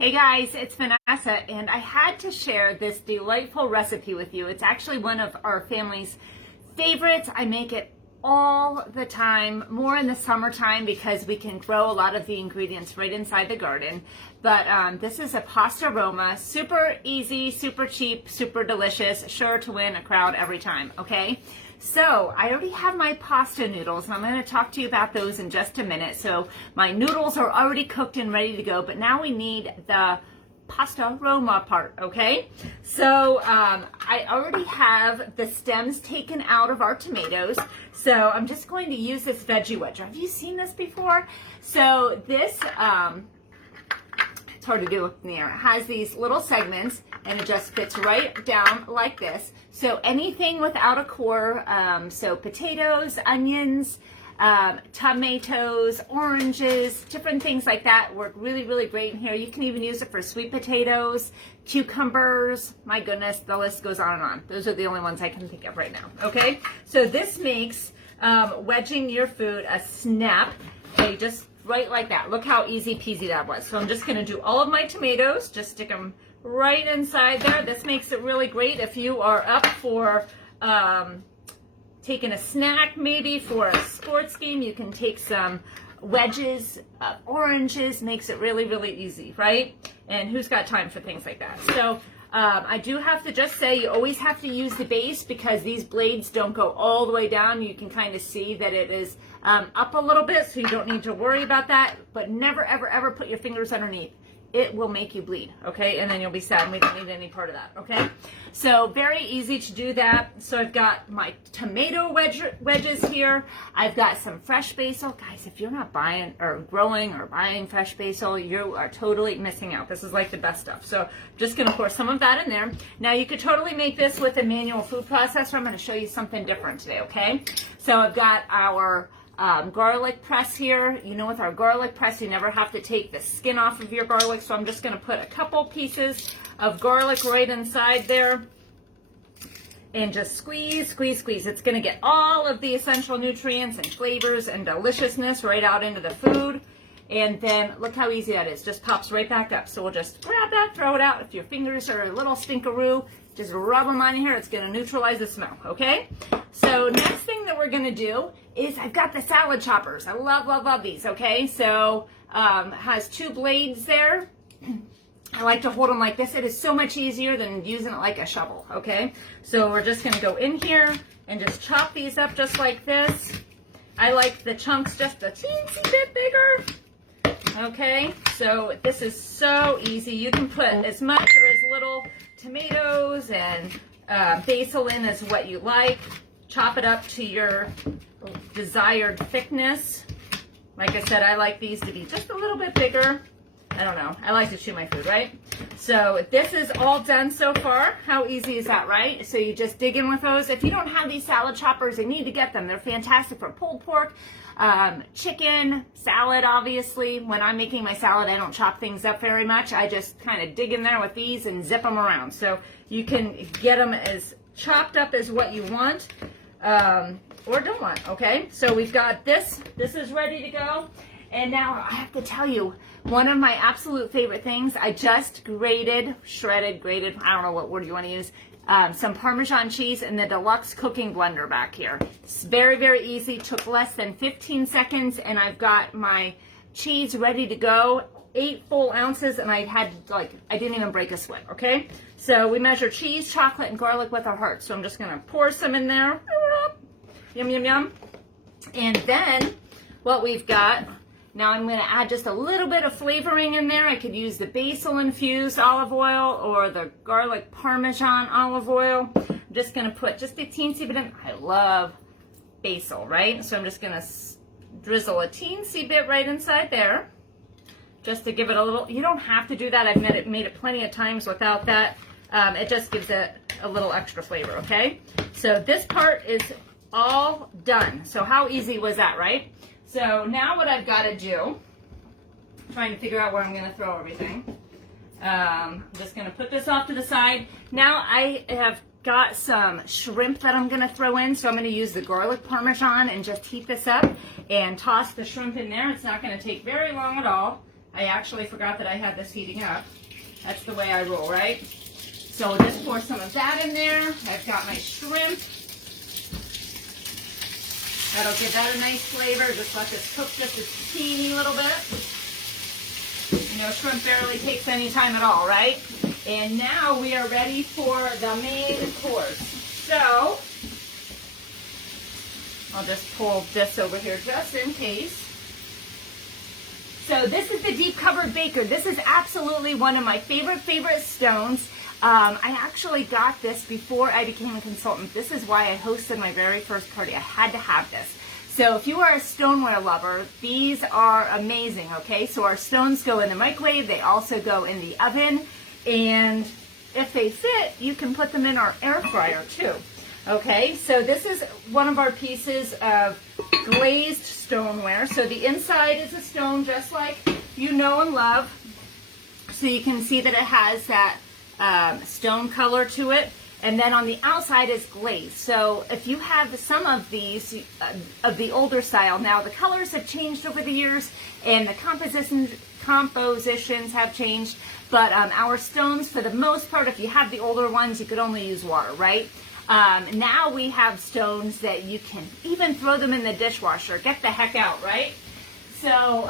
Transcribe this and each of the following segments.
Hey guys, it's Vanessa, and I had to share this delightful recipe with you. It's actually one of our family's favorites. I make it all the time, more in the summertime because we can grow a lot of the ingredients right inside the garden. But this is a pasta Roma, super easy, super cheap, super delicious, sure to win a crowd every time, okay? So I already have my pasta noodles, and I'm going to talk to you about those in just a minute. So my noodles are already cooked and ready to go, but now we need the pasta Roma part, okay? So I already have the stems taken out of our tomatoes, so I'm just going to use this veggie wedger. Have you seen this before? So this, it's hard to do up in the air. It has these little segments, and it just fits right down like this. So anything without a core, so potatoes, onions, tomatoes, oranges, different things like that work really, really great in here. You can even use it for sweet potatoes, cucumbers. My goodness, the list goes on and on. Those are the only ones I can think of right now, okay? So this makes wedging your food a snap, okay, just right like that. Look how easy peasy that was. So I'm just gonna do all of my tomatoes, just stick them right inside there. This makes it really great if you are up for taking a snack, maybe for a sports game. You can take some wedges of oranges, makes it really, really easy, right? And who's got time for things like that? So I do have to just say, you always have to use the base because these blades don't go all the way down. You can kind of see that it is up a little bit, so you don't need to worry about that, but never, ever, ever put your fingers underneath. It will make you bleed, okay? And then you'll be sad. We don't need any part of that, okay? So very easy to do that. So I've got my tomato wedges here. I've got some fresh basil. Guys, if you're not buying or growing or buying fresh basil, you are totally missing out. This is like the best stuff. So I'm just gonna pour some of that in there. Now you could totally make this with a manual food processor. I'm gonna show you something different today, okay? So I've got our garlic press here. You know, with our garlic press, you never have to take the skin off of your garlic. So I'm just going to put a couple pieces of garlic right inside there and just squeeze, squeeze, squeeze. It's going to get all of the essential nutrients and flavors and deliciousness right out into the food. And then look how easy that is. Just pops right back up. So we'll just grab that, throw it out. If your fingers are a little stinkeroo, just rub them on here. It's going to neutralize the smell, okay? So next thing that we're going to do is I've got the salad choppers. I love, love, love these, okay? So it has two blades there. I like to hold them like this. It is so much easier than using it like a shovel, okay? So we're just going to go in here and just chop these up just like this. I like the chunks just a teensy bit bigger. Okay, so this is so easy. You can put as much or as little tomatoes and basil in as what you like. Chop it up to your desired thickness. Like I said, I like these to be just a little bit bigger. I don't know. I like to chew my food, right? So this is all done so far. How easy is that, right? So you just dig in with those. If you don't have these salad choppers, you need to get them. They're fantastic for pulled pork, chicken, salad, obviously. When I'm making my salad, I don't chop things up very much. I just kind of dig in there with these and zip them around. So you can get them as chopped up as what you want or don't want, okay? So we've got this. This is ready to go. And now I have to tell you, one of my absolute favorite things, I just shredded, grated, I don't know what word you want to use, some Parmesan cheese in the deluxe cooking blender back here. It's very, very easy, took less than 15 seconds, and I've got my cheese ready to go, 8 full ounces, and I didn't even break a sweat, okay? So we measure cheese, chocolate, and garlic with our hearts. So I'm just gonna pour some in there. Yum, yum, yum. And then what we've got, now I'm going to add just a little bit of flavoring in there. I could use the basil infused olive oil or the garlic Parmesan olive oil. I'm just going to put just a teensy bit in. I love basil, right? So I'm just going to drizzle a teensy bit right inside there just to give it a little. You don't have to do that. I've made it plenty of times without that. It just gives it a little extra flavor, okay? So this part is all done. So how easy was that, right? So now what I've got to do, I'm trying to figure out where I'm going to throw everything. I'm just going to put this off to the side. Now I have got some shrimp that I'm going to throw in, so I'm going to use the garlic Parmesan and just heat this up and toss the shrimp in there. It's not going to take very long at all. I actually forgot that I had this heating up. That's the way I roll, right? So we'll just pour some of that in there. I've got my shrimp. That'll give that a nice flavor. Just let this cook just a teeny little bit. You know, shrimp barely takes any time at all, right? And now we are ready for the main course. So, I'll just pull this over here just in case. So this is the deep covered baker. This is absolutely one of my favorite stones. I actually got this before I became a consultant. This is why I hosted my very first party. I had to have this. So if you are a stoneware lover, these are amazing, okay? So our stones go in the microwave. They also go in the oven. And if they fit, you can put them in our air fryer too. Okay, so this is one of our pieces of glazed stoneware. So the inside is a stone just like you know and love. So you can see that it has that stone color to it. And then on the outside is glazed. So if you have some of these, of the older style, now the colors have changed over the years and the compositions have changed. But our stones, for the most part, if you have the older ones, you could only use water, right? Now we have stones that you can even throw them in the dishwasher. Get the heck out, right? So,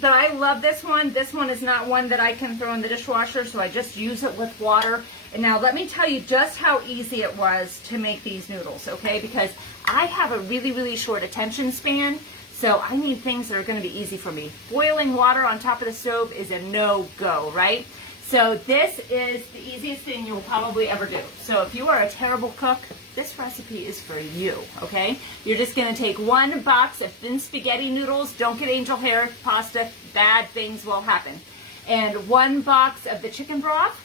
but I love this one. This one is not one that I can throw in the dishwasher, so I just use it with water. And now let me tell you just how easy it was to make these noodles, okay? Because I have a really short attention span, so I need things that are going to be easy for me. Boiling water on top of the stove is a no-go, right? So this is the easiest thing you will probably ever do. So if you are a terrible cook, this recipe is for you, okay? You're just gonna take one box of thin spaghetti noodles. Don't get angel hair pasta, bad things will happen. And one box of the chicken broth.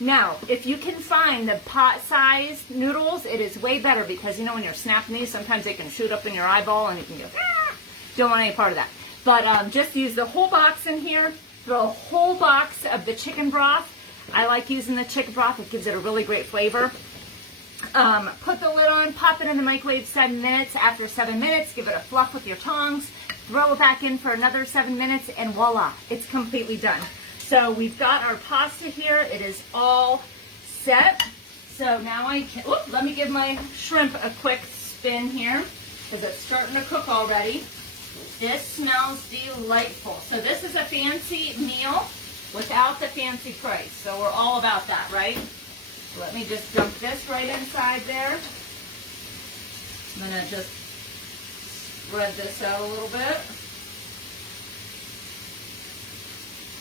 Now, if you can find the pot-sized noodles, it is way better because, you know, when you're snapping these, sometimes they can shoot up in your eyeball and you can go, ah! Don't want any part of that. But just use the whole box in here. Throw a whole box of the chicken broth. I like using the chicken broth. It gives it a really great flavor. Put the lid on, pop it in the microwave 7 minutes. After 7 minutes, give it a fluff with your tongs. Throw it back in for another 7 minutes, and voila, it's completely done. So we've got our pasta here. It is all set. So now I can, let me give my shrimp a quick spin here because it's starting to cook already. This smells delightful. So this is a fancy meal without the fancy price. So we're all about that, right? Let me just dump this right inside there. I'm going to just spread this out a little bit.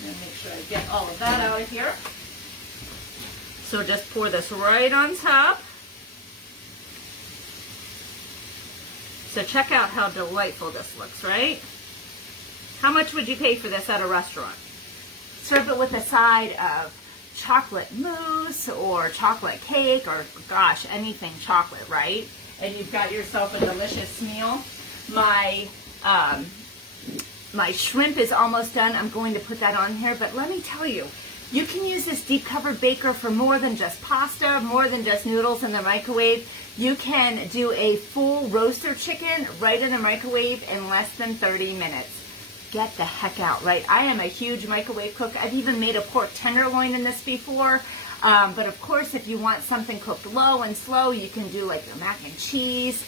And make sure I get all of that out of here. So just pour this right on top. So check out how delightful this looks, right? How much would you pay for this at a restaurant? Serve it with a side of chocolate mousse or chocolate cake or, gosh, anything chocolate, right? And you've got yourself a delicious meal. My shrimp is almost done. I'm going to put that on here, but let me tell you, you can use this deep covered baker for more than just pasta, more than just noodles in the microwave. You can do a full roaster chicken right in the microwave in less than 30 minutes. Get the heck out, right? I am a huge microwave cook. I've even made a pork tenderloin in this before. But of course, if you want something cooked low and slow, you can do like your mac and cheese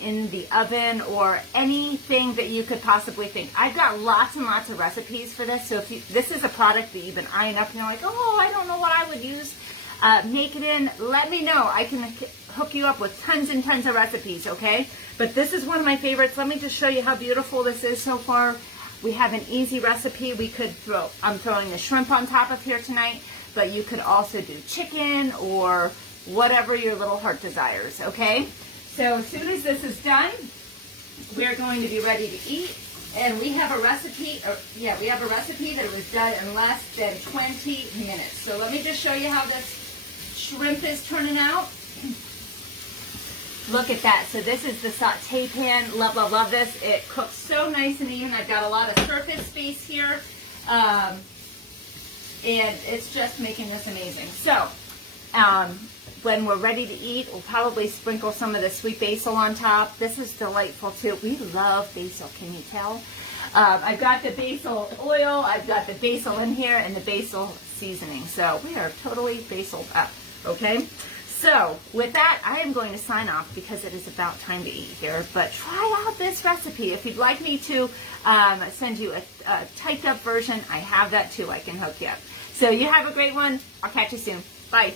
in the oven or anything that you could possibly think. I've got lots and lots of recipes for this. So if this is a product that you've been eyeing up and you're like, oh, I don't know what I would use, make it in. Let me know. I can hook you up with tons and tons of recipes, okay? But this is one of my favorites. Let me just show you how beautiful this is so far. We have an easy recipe. We could throw, I'm throwing the shrimp on top of here tonight, but you could also do chicken or whatever your little heart desires, okay? So as soon as this is done, we're going to be ready to eat. And we have a recipe, we have a recipe that was done in less than 20 minutes. So let me just show you how this shrimp is turning out. Look at that. So this is the saute pan. Love, love, love this. It cooks so nice and even. I've got a lot of surface space here. And it's just making this amazing. So when we're ready to eat, we'll probably sprinkle some of the sweet basil on top. This is delightful too. We love basil, can you tell? I've got the basil oil, I've got the basil in here, and the basil seasoning. So we are totally basiled up, okay? So with that, I am going to sign off because it is about time to eat here. But try out this recipe. If you'd like me to send you a typed up version, I have that too. I can hook you up. So you have a great one. I'll catch you soon. Bye.